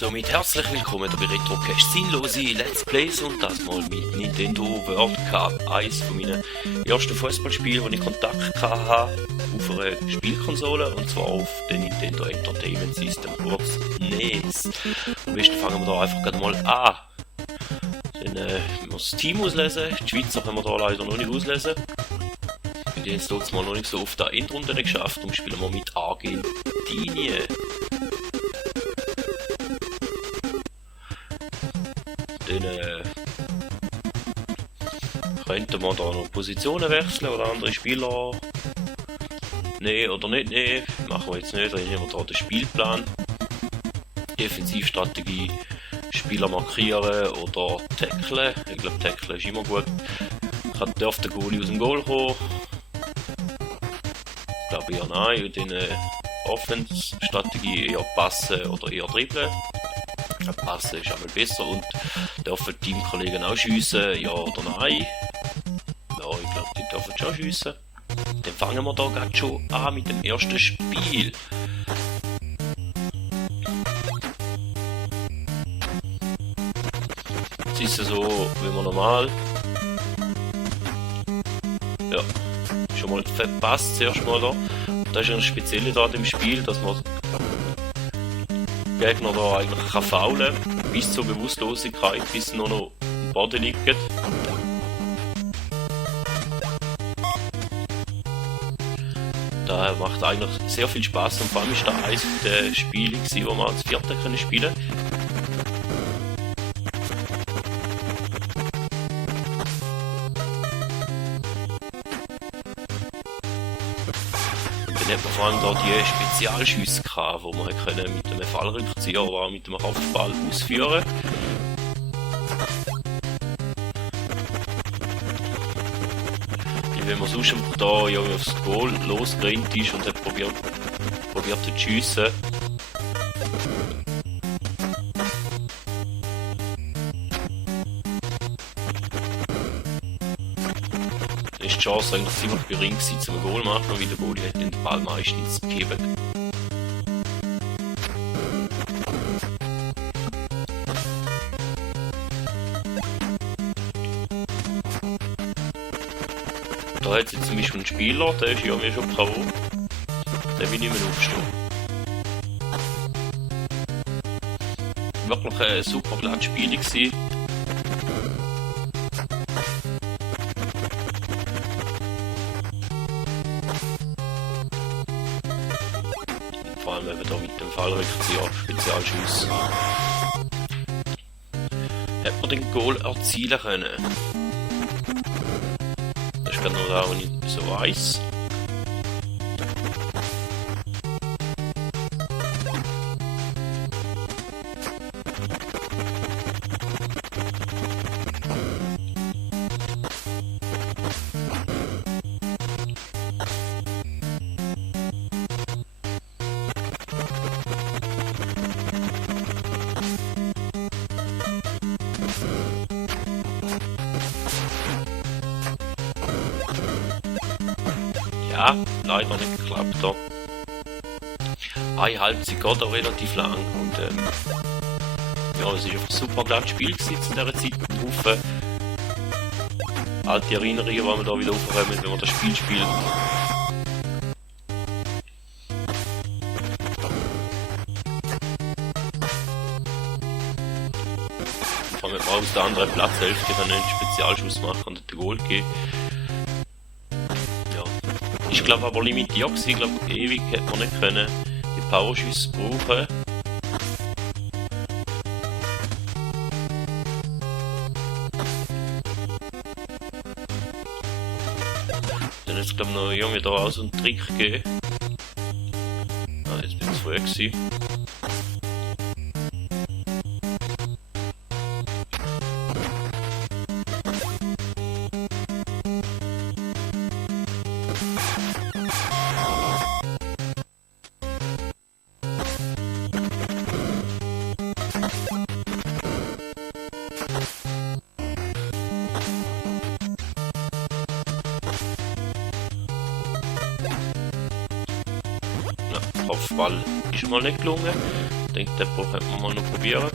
Somit herzlich willkommen bei Retrocast Sinnlose Let's Plays und das mal mit Nintendo World Cup. Eines von meinen ersten Fußballspielen, wo ich Kontakt hatte auf einer Spielkonsole, und zwar auf der Nintendo Entertainment System, kurz NES. Am besten fangen wir da einfach gerade mal an. Dann müssen wir das Team auslesen. Die Schweizer können wir da leider noch nicht auslesen. Ich habe jetzt mal noch nicht so oft der Endrunde geschafft und spielen wir mit Argentinien. Dann könnten wir da noch Positionen wechseln oder andere Spieler. Nee oder nicht, nee, machen wir jetzt nicht. Dann haben wir da den Spielplan. Defensivstrategie, Spieler markieren oder tackeln. Ich glaube, tackeln ist immer gut. Darf der Goalie aus dem Goal kommen? Ich glaube eher nein. Und dann Offense-Strategie eher passen oder eher dribbeln. Passen ist einmal besser. Und dürfen die Teamkollegen auch schiessen? Ja oder nein? Ja, ich glaube, die dürfen schon schiessen. Dann fangen wir da gerade schon an mit dem ersten Spiel. Jetzt ist es so, wie man normal. Ja, schon mal verpasst zuerst mal da. Das ist ja das Spezielle da an dem Spiel, dass man Gegner da eigentlich kann faulen, bis zur Bewusstlosigkeit, bis sie nur noch am Boden liegen. Daher macht eigentlich sehr viel Spaß und vor allem ist da eines der Spiele, wo wir als Vierte spielen können. Dann hat man vor allem da die Spezialschüsse gehabt, die man können mit einem Fallrückzieher oder auch mit einem Kopfball ausführen. Wenn man sonst einfach da irgendwie aufs Goal losgerannt ist und hat probiert zu schiessen. Dann ist die Chance eigentlich ziemlich gering gewesen, zum Goal machen, weil der Goalie hat den Ball meistens gegeben. Da hat jetzt zum Beispiel einen Spieler, der ist ja mir schon K.O. Den will ich nicht mehr aufstehen. Wirklich ein super Glattspiel gewesen. Vor allem eben da mit dem Fallrückzieher, Spezialschuss. Hat man den Goal erzielen können. Das ist gerade noch da, wo ich so weiss. Ja, leider nicht geklappt da. Eine Halbzeit geht auch relativ lang und ja, es war einfach ein super glattes Spiel zu dieser Zeit. Haufen alte Erinnerungen, die wir da wieder aufkommen, wenn man das Spiel spielt. Vor allem aus der anderen Platzhälfte kann einen Spezialschuss machen und den Goal geben. Ich glaube aber limitiert gewesen. Ich glaube, ewig hätte man nicht können die Powerschüsse brauchen. Dann hat es glaube ich noch irgendwie da auch so einen Trick gegeben. Ah, jetzt bin ich vorher gewesen. Kopfball ist mal nicht gelungen. Ich denke, den könnte man mal noch probieren.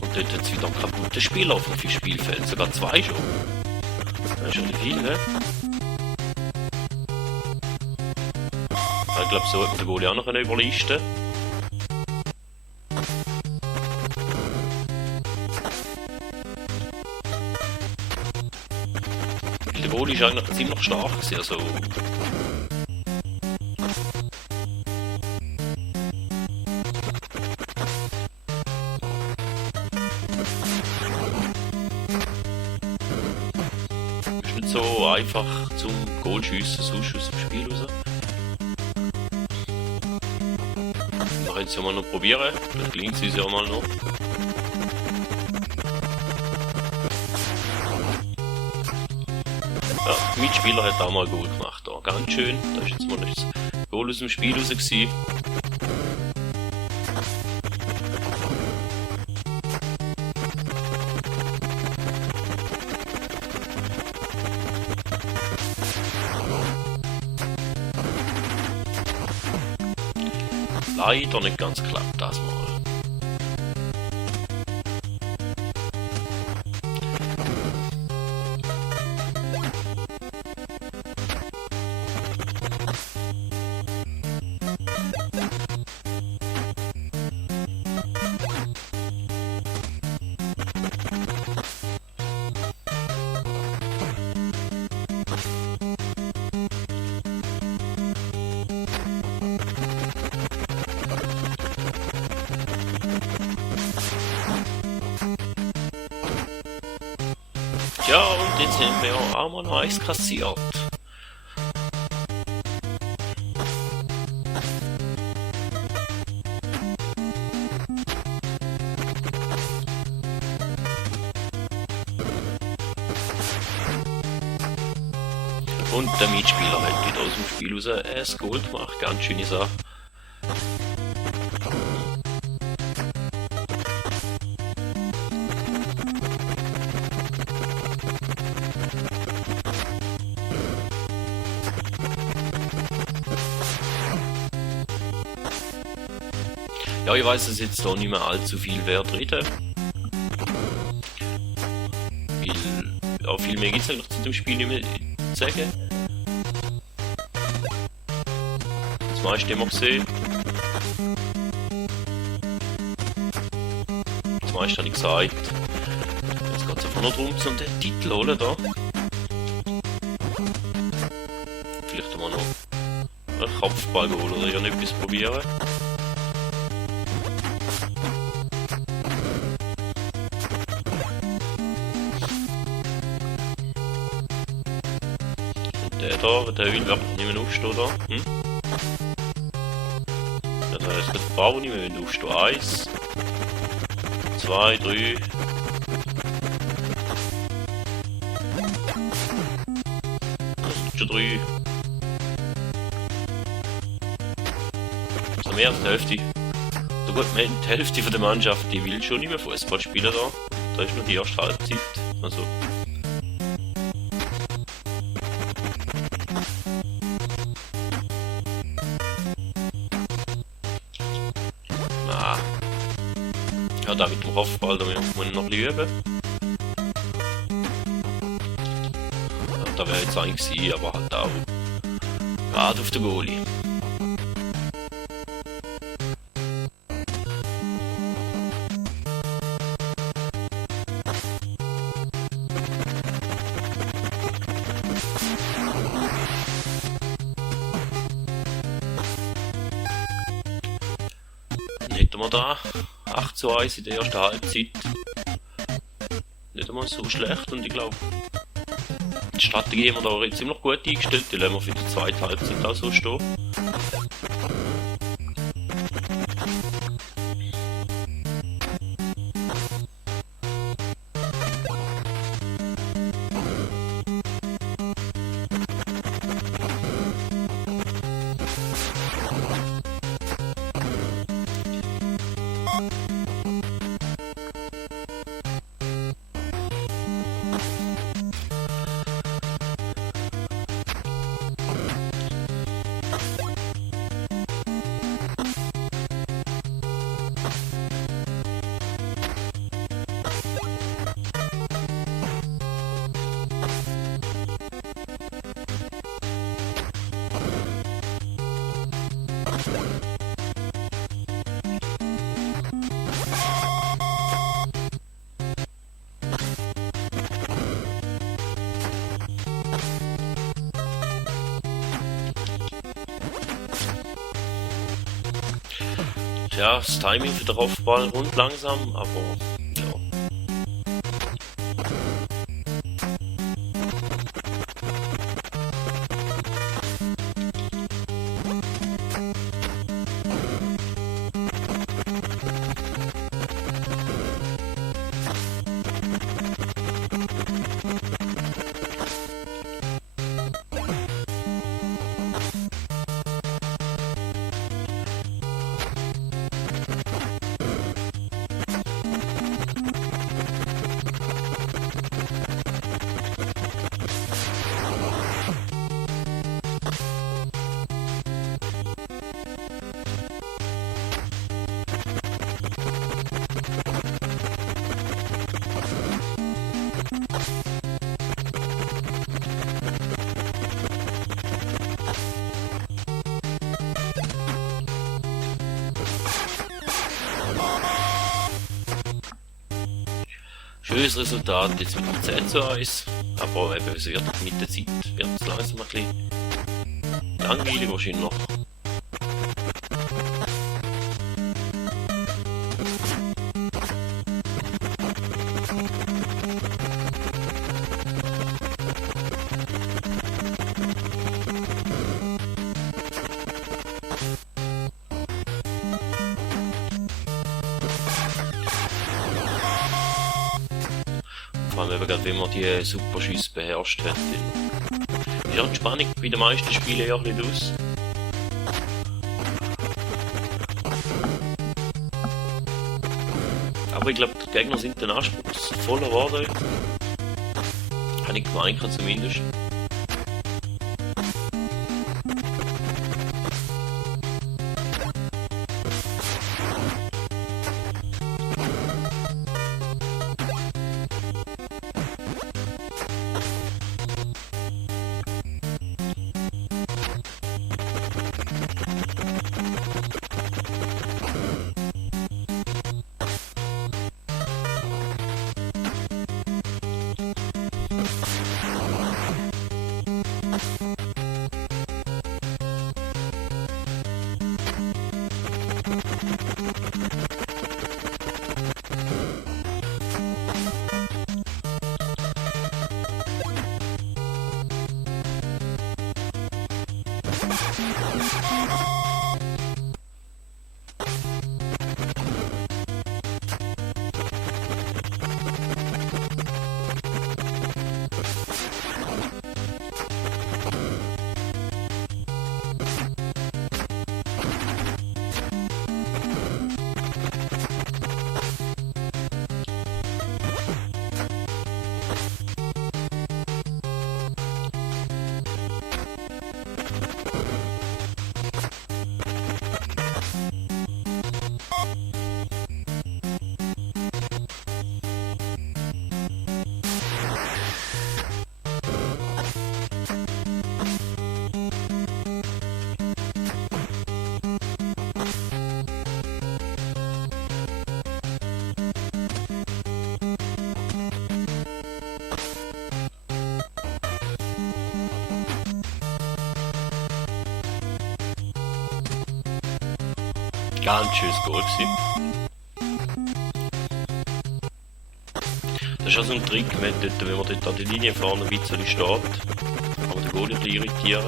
Und dort hat es wieder einen kaputten Spieler auf dem Spielfeld. Sogar 2 schon. Das ist schon nicht viel, ne? Ich glaube, so hat man den Goalie auch noch überlisten. Der Goalie ist eigentlich ziemlich stark gewesen, also... Ist nicht so einfach zum Goal schiessen, sonst aus dem Spiel raus. Wir können es ja mal noch probieren, vielleicht gelingt es uns ja mal noch. Ja, der Mitspieler hat auch mal ein Goal gemacht. Da. Ganz schön. Da ist jetzt mal das Goal aus dem Spiel raus gewesen. Leider nicht ganz klappt das mal. Ja, und jetzt haben wir ja auch mal noch eins kassiert. Und der Mitspieler hat wieder aus dem Spiel raus ein Goal gemacht, ganz schöne Sache. Ja, ich weiß, dass jetzt da nicht mehr allzu viel Wert reden. Ja, viel mehr gibt es eigentlich zu dem Spiel nicht mehr zu sagen. Das meiste haben wir gesehen. Das meiste habe ich gesagt. Jetzt geht es einfach noch darum, um den Titel zu holen da. Vielleicht mal noch einen Kopfball holen oder irgendetwas probieren. Der will wirklich nicht mehr aufstehen da. Ja, da ist ein paar, die nicht mehr aufstehen. 1, 2, 3. Das sind schon 3. Also mehr als die Hälfte. So gut, die Hälfte von der Mannschaft, die will schon nicht mehr Fußball spielen da. Da ist noch die erste Halbzeit. Also. Ja, da mit dem Kopfball, da muss man noch ein bisschen üben. Ja, da wäre jetzt eigentlich gewesen, aber halt auch gerade auf den Goalie. Dann hätten wir da 8:1 in der ersten Halbzeit. Nicht einmal so schlecht und ich glaube, die Strategie haben wir da ziemlich gut eingestellt, die lassen wir für die zweite Halbzeit auch so stehen. Ja, das Timing für den Kopfball rund langsam, aber ja. Schönes Resultat, jetzt mit dem 10:1, aber eben, es wird mit der Zeit wird es langsam ein bisschen langweilig wahrscheinlich noch. Vor allem eben gerade, wenn man die Superschüsse beherrscht hat. Ja, die Spannung bei den meisten Spielen ja ein bisschen aus. Aber ich glaube, die Gegner sind dann anspruchsvoller geworden. Habe ich gemeint zumindest. Ganz schönes Goal gewesen. Das ist auch so ein Trick, wenn man dort an der Linie vorne ein bisschen steht, kann man den Goalie ein bisschen irritieren.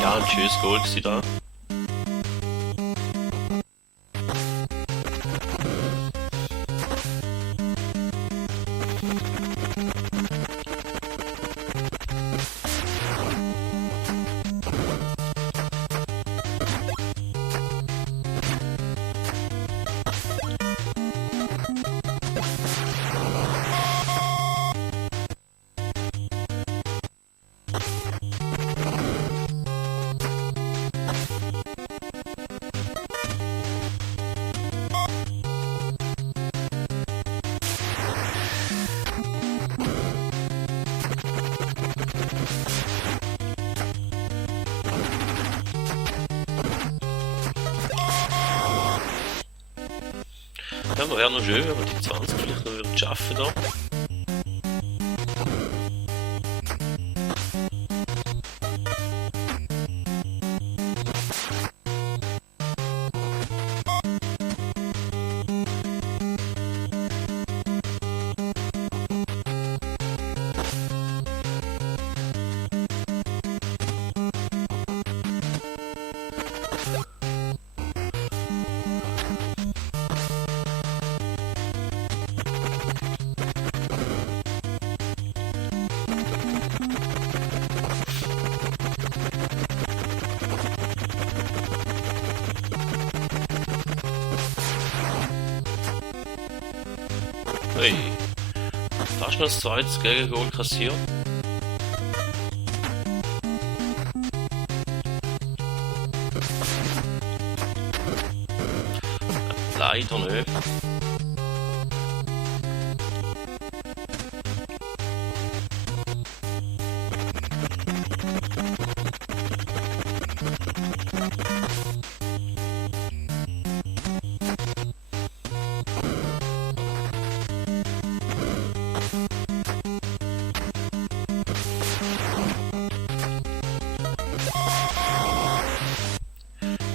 Ja, ein schönes Goal gewesen da. Ja, wäre noch schön, wenn wir die 20 vielleicht noch würden schaffen da. Hey, fast noch das zweites Gegengol kassiert. Leider nicht.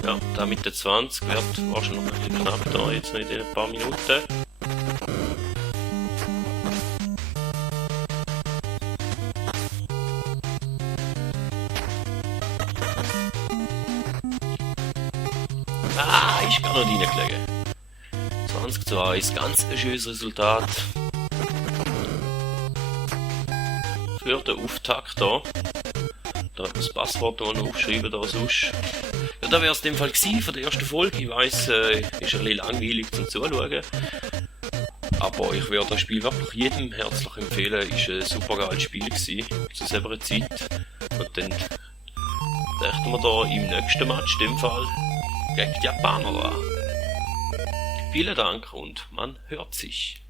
Ja, da mit der 20 wird wahrscheinlich noch ein bisschen knapp da, jetzt noch in den paar Minuten. Ah, ist gar nicht reingelegen. 20:1, ganz ein schönes Resultat. Für den Auftakt da. Da hat man das Passwort noch aufgeschrieben, da sonst. Ja, da wäre es in dem Fall gewesen von der ersten Folge. Ich weiss, ist ein bisschen langweilig zum Zuschauen. Aber ich würde das Spiel wirklich jedem herzlich empfehlen. Ist ein super geiles Spiel gewesen, zu selber Zeit. Und dann denken wir da im nächsten Match, in dem Fall, gegen die Japaner an. Vielen Dank und man hört sich.